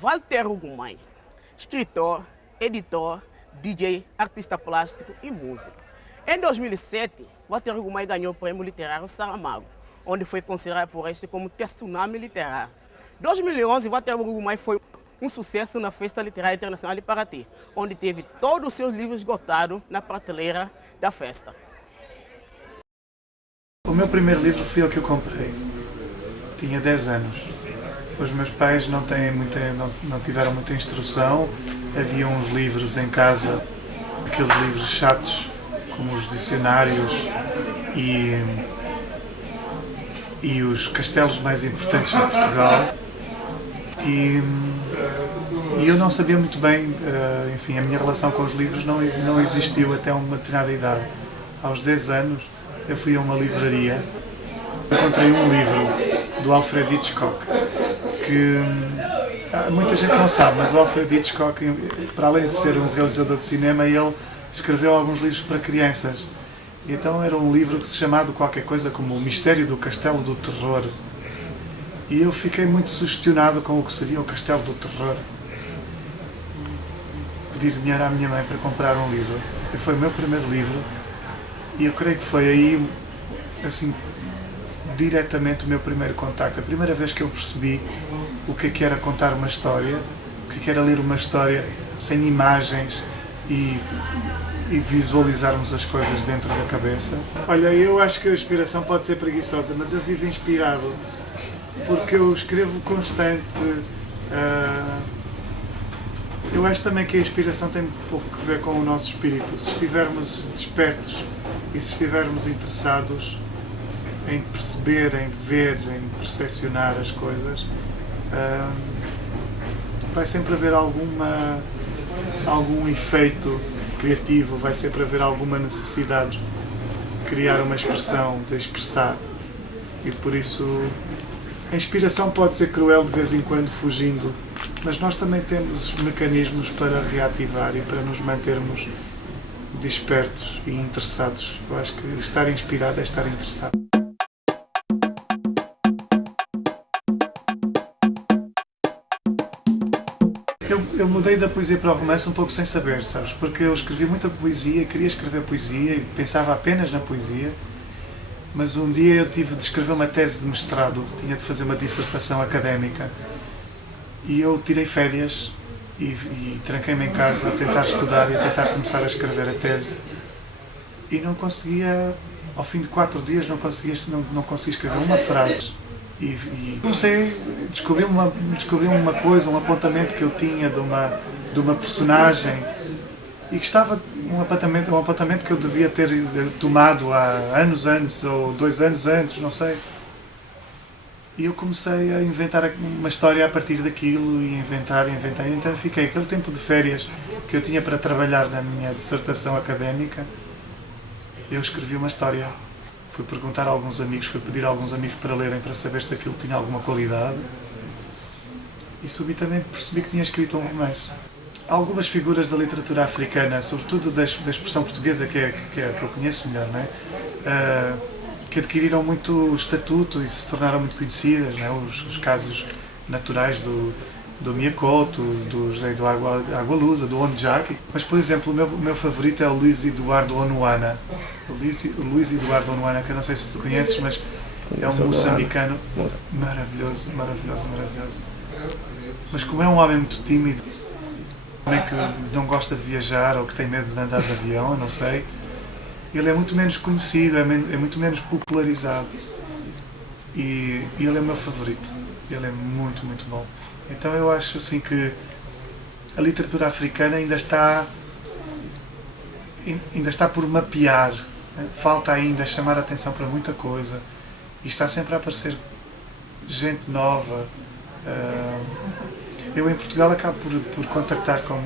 Walter Ugumai, escritor, editor, DJ, artista plástico e músico. Em 2007, Walter Ugumai ganhou o Prêmio Literário Saramago, onde foi considerado por este como tsunami literário. Em 2011, Walter Ugumai foi um sucesso na Festa Literária Internacional de Paraty, onde teve todos os seus livros esgotados na prateleira da festa. O meu primeiro livro foi o que eu comprei. Tinha 10 anos. Os meus pais não tiveram muita instrução. Havia uns livros em casa, aqueles livros chatos, como os dicionários e os castelos mais importantes de Portugal. E eu não sabia muito bem, enfim, a minha relação com os livros não existiu até uma determinada idade. Aos 10 anos, eu fui a uma livraria, encontrei um livro do Alfred Hitchcock, que muita gente não sabe, mas o Alfred Hitchcock, para além de ser um realizador de cinema, ele escreveu alguns livros para crianças. E então era um livro que se chamava qualquer coisa como O Mistério do Castelo do Terror. E eu fiquei muito sugestionado com o que seria o Castelo do Terror. Pedir dinheiro à minha mãe para comprar um livro. E foi o meu primeiro livro. E eu creio que foi aí, assim, diretamente o meu primeiro contacto. A primeira vez que eu percebi o que era contar uma história, o que era ler uma história sem imagens e visualizarmos as coisas dentro da cabeça. Olha, eu acho que a inspiração pode ser preguiçosa, mas eu vivo inspirado porque eu escrevo constante. Eu acho também que a inspiração tem um pouco a ver com o nosso espírito. Se estivermos despertos e se estivermos interessados em perceber, em ver, em percepcionar as coisas, vai sempre haver algum efeito criativo, vai sempre haver alguma necessidade de criar uma expressão, de expressar. E por isso a inspiração pode ser cruel de vez em quando, fugindo, mas nós também temos mecanismos para reativar e para nos mantermos despertos e interessados. Eu acho que estar inspirado é estar interessado. Eu mudei da poesia para o romance um pouco sem saber, sabes? Porque eu escrevi muita poesia, queria escrever poesia e pensava apenas na poesia, mas um dia eu tive de escrever uma tese de mestrado, tinha de fazer uma dissertação académica e eu tirei férias e tranquei-me em casa a tentar estudar e a tentar começar a escrever a tese e não conseguia, ao fim de 4 dias não consegui escrever uma frase. E comecei a descobrir uma coisa, um apontamento que eu tinha de uma personagem e que estava um apontamento que eu devia ter tomado há anos antes ou 2 anos antes, não sei. E eu comecei a inventar uma história a partir daquilo e inventar. Então fiquei aquele tempo de férias que eu tinha para trabalhar na minha dissertação académica, eu escrevi uma história. Fui perguntar a alguns amigos, fui pedir a alguns amigos para lerem, para saber se aquilo tinha alguma qualidade. E subitamente percebi que tinha escrito um romance. Algumas figuras da literatura africana, sobretudo da expressão portuguesa, que é que eu conheço melhor, não é? Que adquiriram muito estatuto e se tornaram muito conhecidas, não é? Os casos naturais do Miyakoto, do José Agualusa, do Ondjak. Mas, por exemplo, o meu favorito é o Luís Eduardo Onuana. O Luís Eduardo Onuana, que eu não sei se tu conheces, mas é um moçambicano maravilhoso. Mas como é um homem muito tímido, um homem que não gosta de viajar ou que tem medo de andar de avião, eu não sei, ele é muito menos conhecido, é muito menos popularizado. E ele é o meu favorito. Ele é muito, muito bom. Então eu acho assim que a literatura africana ainda está por mapear. Falta ainda chamar a atenção para muita coisa e está sempre a aparecer gente nova. Eu em Portugal acabo por contactar com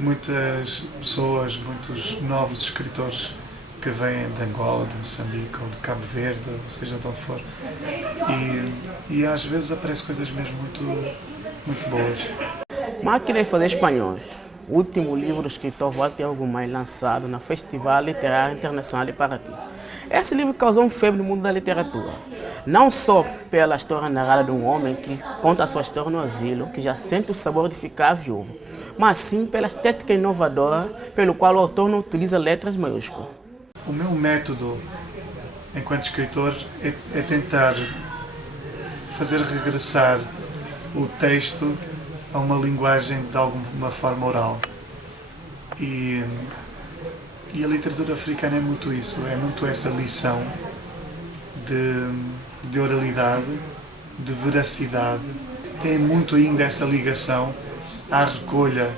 muitas pessoas, muitos novos escritores que vêm de Angola, de Moçambique ou de Cabo Verde, ou seja de onde for. E às vezes aparecem coisas mesmo muito boas. Máquina de fazer espanhóis. o último livro do escritor Walter Ugumai, lançado no Festival Literário Internacional de Paraty. Esse livro causou um febre no mundo da literatura, não só pela história narrada de um homem que conta a sua história no asilo, que já sente o sabor de ficar viúvo, mas sim pela estética inovadora pelo qual o autor não utiliza letras maiúsculas. O meu método, enquanto escritor, é tentar fazer regressar o texto a uma linguagem de alguma forma oral. E a literatura africana é muito isso, é muito essa lição de oralidade, de veracidade. Tem muito ainda essa ligação à recolha,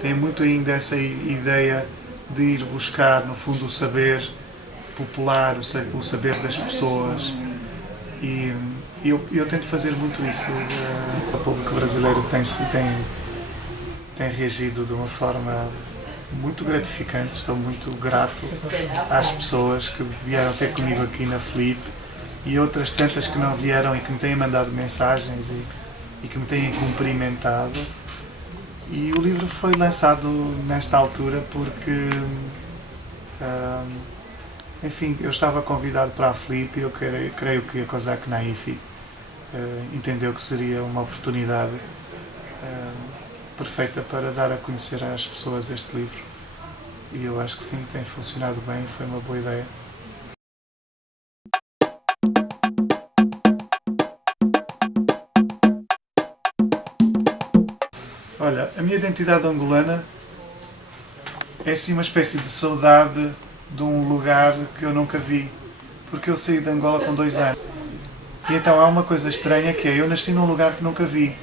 tem muito ainda essa ideia de ir buscar, no fundo, o saber popular, o saber das pessoas. E eu tento fazer muito isso. O público brasileiro tem reagido de uma forma muito gratificante. Estou muito grato às pessoas que vieram ter comigo aqui na Flip e outras tantas que não vieram e que me têm mandado mensagens e que me têm cumprimentado. E o livro foi lançado nesta altura porque, enfim, eu estava convidado para a Flip e eu creio que a Kozak Naifi entendeu que seria uma oportunidade perfeita para dar a conhecer às pessoas este livro. E eu acho que sim, tem funcionado bem, foi uma boa ideia. Olha, a minha identidade angolana é assim uma espécie de saudade de um lugar que eu nunca vi, porque eu saí de Angola com 2 anos. E então há uma coisa estranha que é, eu nasci num lugar que nunca vi.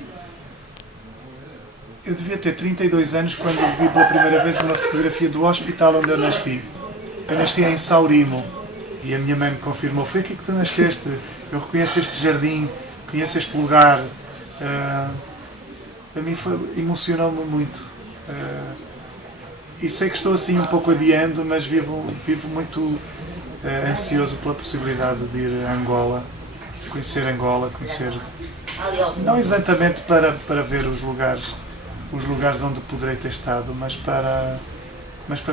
Eu devia ter 32 anos quando vi pela primeira vez uma fotografia do hospital onde eu nasci. Eu nasci em Saurimo e a minha mãe me confirmou, foi aqui que tu nasceste, eu reconheço este jardim, conheço este lugar. Para mim emocionou-me muito. E sei que estou assim um pouco adiando, mas vivo muito ansioso pela possibilidade de ir a Angola, conhecer, não exatamente para ver os lugares onde poderei ter estado, mas para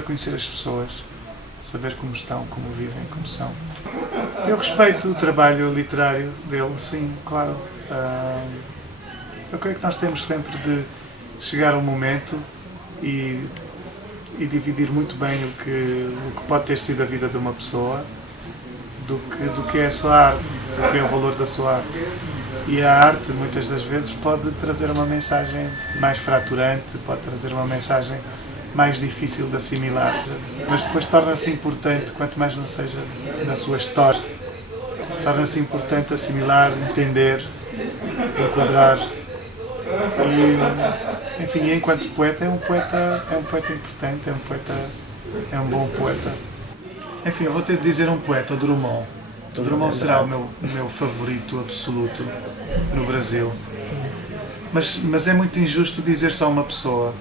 conhecer as pessoas, saber como estão, como vivem, como são. Eu respeito o trabalho literário dele, sim, claro. Eu creio que nós temos sempre de chegar a um momento e dividir muito bem o que pode ter sido a vida de uma pessoa do que é a sua arte, do que é o valor da sua arte. E a arte, muitas das vezes, pode trazer uma mensagem mais fraturante, pode trazer uma mensagem mais difícil de assimilar, mas depois torna-se importante, quanto mais não seja na sua história, torna-se importante assimilar, entender, enquadrar. E, enfim, enquanto poeta, é um poeta importante, é um bom poeta. Enfim, eu vou ter de dizer um poeta, o Drummond. O Drummond será o meu favorito absoluto no Brasil. Mas é muito injusto dizer só uma pessoa,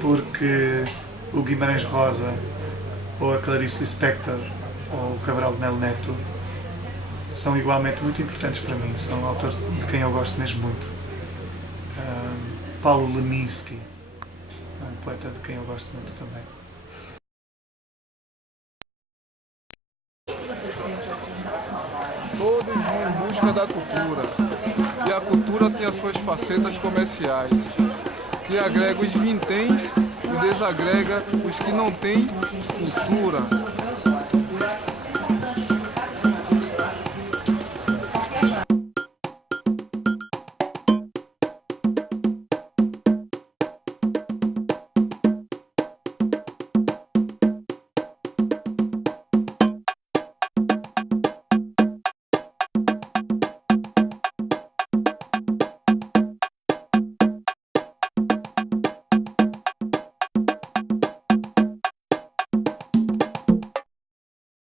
porque o Guimarães Rosa, ou a Clarice Lispector, ou o Cabral de Melo Neto são igualmente muito importantes para mim, são autores de quem eu gosto mesmo muito. Paulo Leminski é um poeta de quem eu gosto muito também. Todos vão em busca da cultura, e a cultura tem as suas facetas comerciais, que agrega os vinténs e desagrega os que não têm cultura.